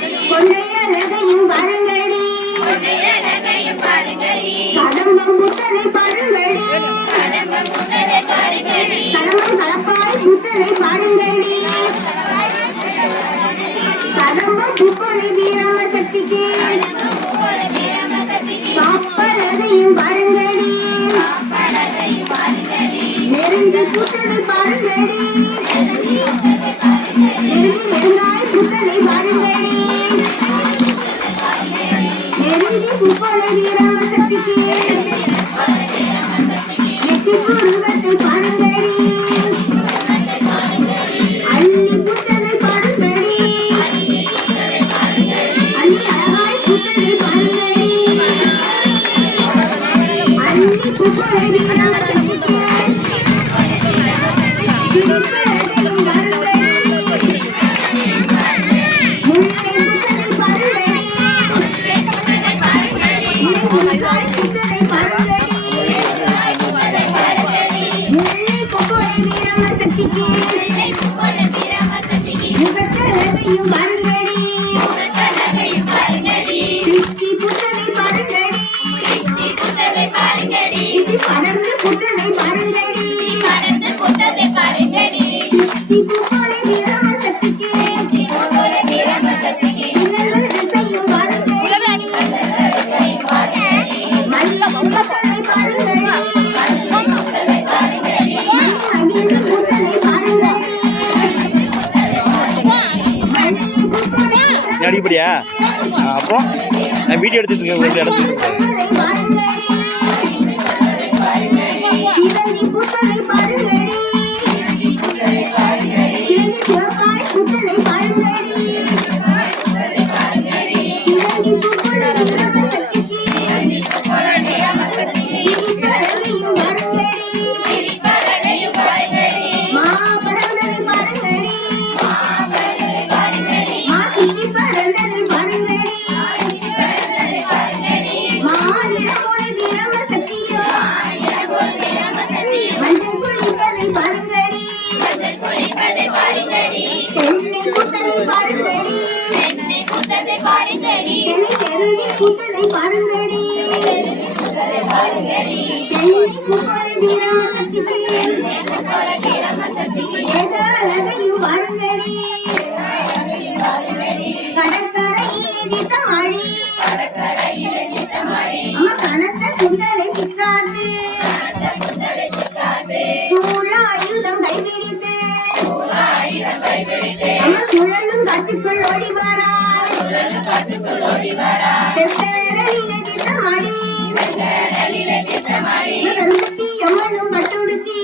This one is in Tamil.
கொண்டையழகையும் பாருங்கடி கதம்பம் புத்தனை பாருங்கடி கதம்பம் கலப்பாய் புத்தனை பாருங்கடி கதம்பம் பூக்கொலை வீரம சக்திக்கு காப்பழகையும் பாருங்கடி நெருங்கி புத்தனை பாருங்கடி நெருங்கி நெருங்காய் புத்தனை பாருங்கடி நெருங்கி பூக்கொலை வீரம சக்திக்கு நெற்றி உருவத்தை பாருங்கடி அள்ளி புத்தனை பாருங்கடி அள்ளி அழகாய் புத்தனை பாருங்கடி அள்ளி பூக்கொலை வீரம சக்திக்கு திருப்பழகையும் பாருங்கடி முல்லை புத்தனை பாருங்கடி முல்லை புத்தனை பாருங்கடி முல்லை பூக்கொலை வீரம சக்திக்கு முகத்தழகையும் பாருங்கடி பிச்சி புத்தனை பாருங்கடி பிச்சி பறந்து புத்தனை பாருங்கடி பிச்சி பூக்கொலை வீரம சக்திக்கு சின்னங்கள் திசையும் பாருங்கடி மல்ல புத்தனை பாருங்கடி மகிழ்ந்து புத்தனை பாருங்கடி அடிப்படியா அப்போ நான் வீடியோ எடுத்துட்டு இருக்கேன் இடத்துக்கு புத்தனை பாருங்கடி சிவந்தி புத்தனை பாருங்கடி சிவந்தி சிவப்பாய் புத்தனை பாருங்கடி சிவந்தி பூக்கொலை வீரம சக்திக்கு சிரிப்பழகையும் பாருங்கடி மாபடந்தனை பாருங்கடி மா சிப்பி படந்தனை பாருங்கடி மாநிலமொழி வீரம சக்தியோ மஞ்சள் குளிப்பதை பாருங்கடி தென்னை புத்தனை பாருங்கடி தென்னை தெருவி புத்தனை பாருங்கடி தென்னை பூக்கொலை வீரம சக்திக்கு ஏக அழகையும் பாருங்கடி கடற்கரையிலே திட்டமாடி அம்மா கனத்த குந்தலை சிக்காத்து சூழ ஆயுதம் கைபிடித்து அம்மா சுழலும் காற்றுக்குள் ஓடி வாராள் தெற்கடலிலே திட்டமாடி கரும்பத்தி அம்மனும் கட்டுடுத்தி